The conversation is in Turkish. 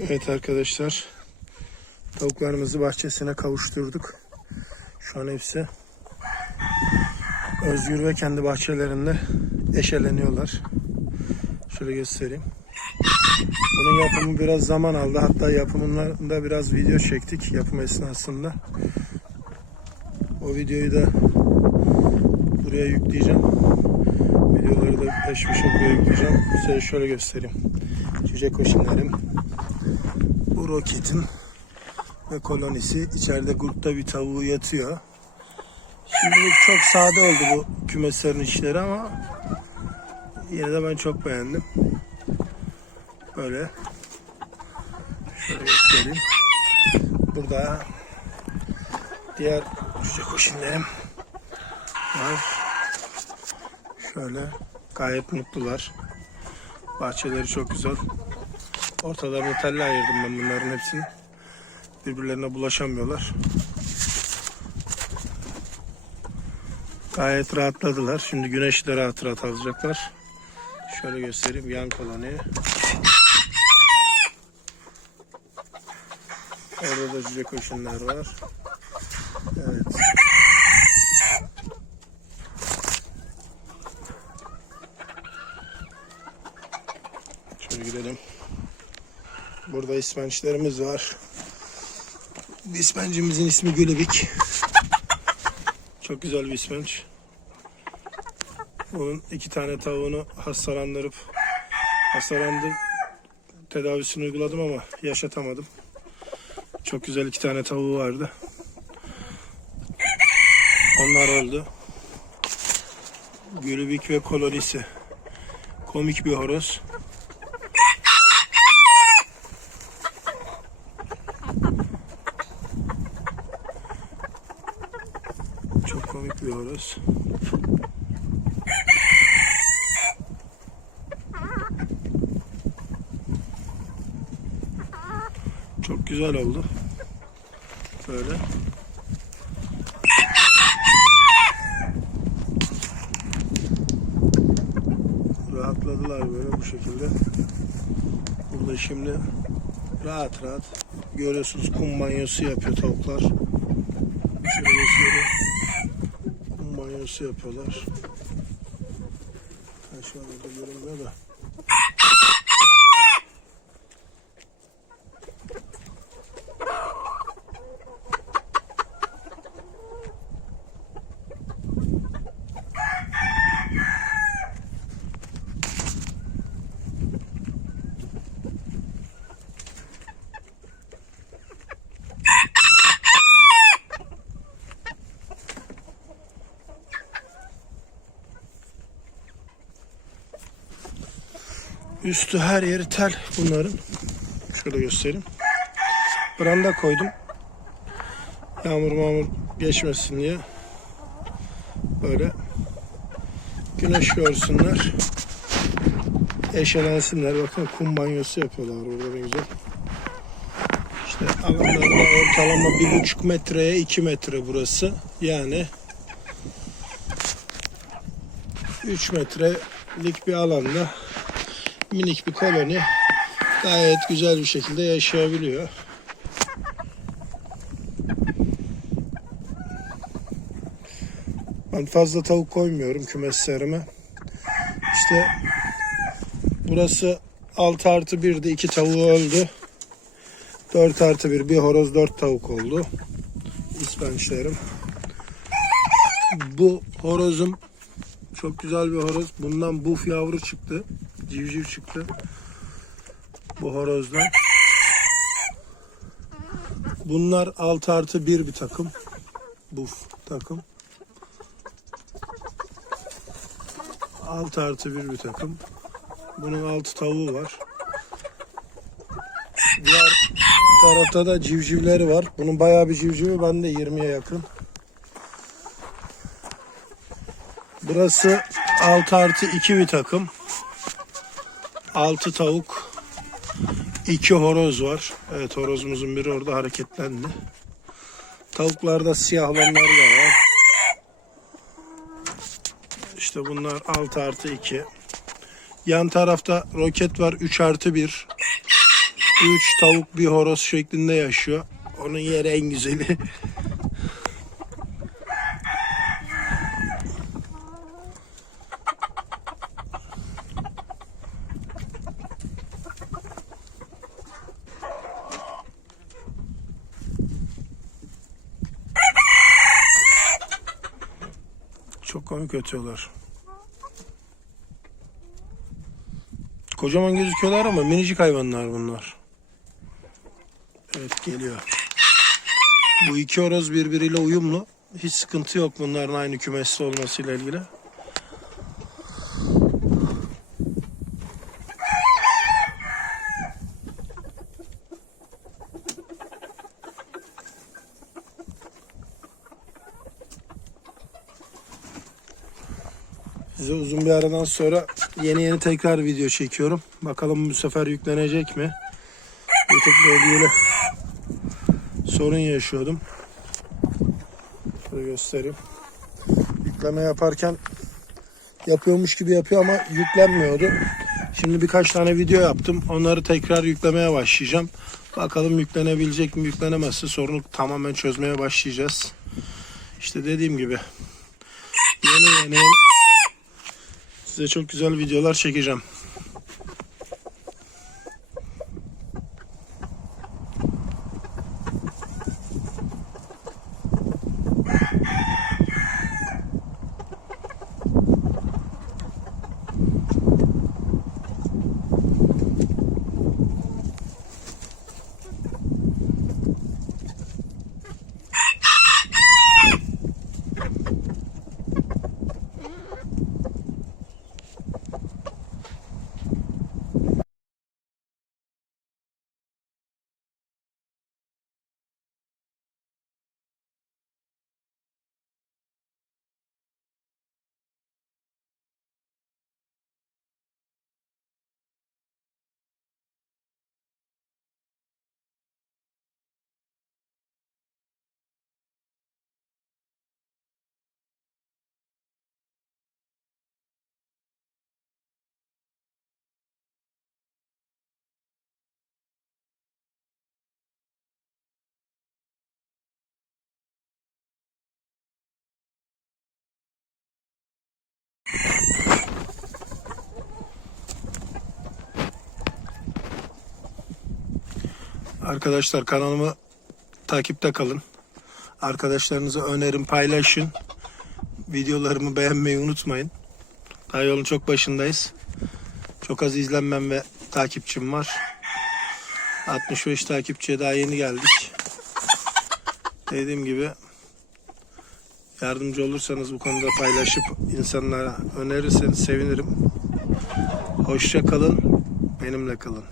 Evet arkadaşlar. Tavuklarımızı bahçesine kavuşturduk. Şu an hepsi özgür ve kendi bahçelerinde eşeleniyorlar. Şöyle göstereyim. Bunun yapımı biraz zaman aldı. Hatta yapımında biraz video çektik yapım esnasında. O videoyu da buraya yükleyeceğim. Videoları da peş peşe buraya yükleyeceğim. Size şöyle göstereyim. Cüce koşinlerim. Roketin ve kolonisi. içeride grupta bir tavuğu yatıyor. Şimdi çok sade oldu bu kümeslerin işleri ama yine de ben çok beğendim. Böyle. Şöyle göstereyim. Burada diğer cüce koşinlerim var. Şöyle gayet mutlular. Bahçeleri çok güzel. Ortalarını telle ayırdım ben bunların hepsini. Birbirlerine bulaşamıyorlar. Gayet rahatladılar. Şimdi güneşi de rahat rahat alacaklar. Şöyle göstereyim yan koloniyi. Orada da cüce koşunlar var. Evet. Şöyle gidelim. Burada ispençlerimiz var. Bu ispencimizin ismi Gülübik. Çok güzel bir ispenç. Onun iki tane tavuğunu hastalandırıp hastalandı tedavisini uyguladım ama yaşatamadım. Çok güzel iki tane tavuğu vardı. Onlar öldü. Gülübik ve kolonisi. Komik bir horoz. Çok komik bir horoz. Çok güzel oldu. Böyle. Rahatladılar böyle bu şekilde. Burada şimdi rahat rahat görüyorsunuz kum banyosu yapıyor tavuklar. Şöyle göstereyim. Kum banyosu yapıyorlar. Ha, şu an orada görünmüyor da. Üstü her yeri tel bunların. Şöyle göstereyim. Branda koydum. Yağmur mağmur geçmesin diye. Böyle güneş görsünler. Eşelensinler. Bakın kum banyosu yapıyorlar burada ne güzel. İşte alanlarında ortalama bir buçuk metreye iki metre burası. Yani 3 metrelik bir alanda minik bir koloni gayet güzel bir şekilde yaşayabiliyor. Ben fazla tavuk koymuyorum kümeslerime. İşte burası 6 artı 1'di. 2 tavuğu öldü. 4 artı 1 bir horoz 4 tavuk oldu. İspençlerim. Bu horozum çok güzel bir horoz. Bundan buf yavru çıktı. Civciv çıktı. Bu horozdan. Bunlar 6 artı 1 bir takım. Buf takım. 6 artı 1 bir takım. Bunun 6 tavuğu var. Diğer tarafta da civcivleri var. Bunun bayağı bir civcivi bende 20'ye yakın. Burası 6 artı 2 bir takım. 6 tavuk. 2 horoz var. Evet horozumuzun biri orada hareketlendi. Tavuklarda siyah da var. İşte bunlar 6 artı 2. Yan tarafta roket var 3 artı 1. üç tavuk bir horoz şeklinde yaşıyor. Onun yeri en güzeli. Çok komik ötüyorlar. Kocaman gözüküyorlar ama minicik hayvanlar bunlar. Evet geliyor. Bu iki horoz birbiriyle uyumlu. Hiç sıkıntı yok bunların aynı kümeste olmasıyla ilgili. Size uzun bir aradan sonra yeni yeni tekrar video çekiyorum. Bakalım bu sefer yüklenecek mi? YouTube'da ilgili sorun yaşıyordum. Şöyle göstereyim. Yükleme yaparken yapıyormuş gibi yapıyor ama yüklenmiyordu. Şimdi birkaç tane video yaptım. Onları tekrar yüklemeye başlayacağım. Bakalım yüklenebilecek mi yüklenemezse sorunu tamamen çözmeye başlayacağız. İşte dediğim gibi yeni yeni size çok güzel videolar çekeceğim. Arkadaşlar kanalımı takipte kalın. Arkadaşlarınıza önerin paylaşın. Videolarımı beğenmeyi unutmayın. Daha yolun çok başındayız. Çok az izlenmem ve takipçim var. 65 takipçiye daha yeni geldik. Dediğim gibi yardımcı olursanız bu konuda paylaşıp insanlara önerirseniz sevinirim. Hoşça kalın, benimle kalın.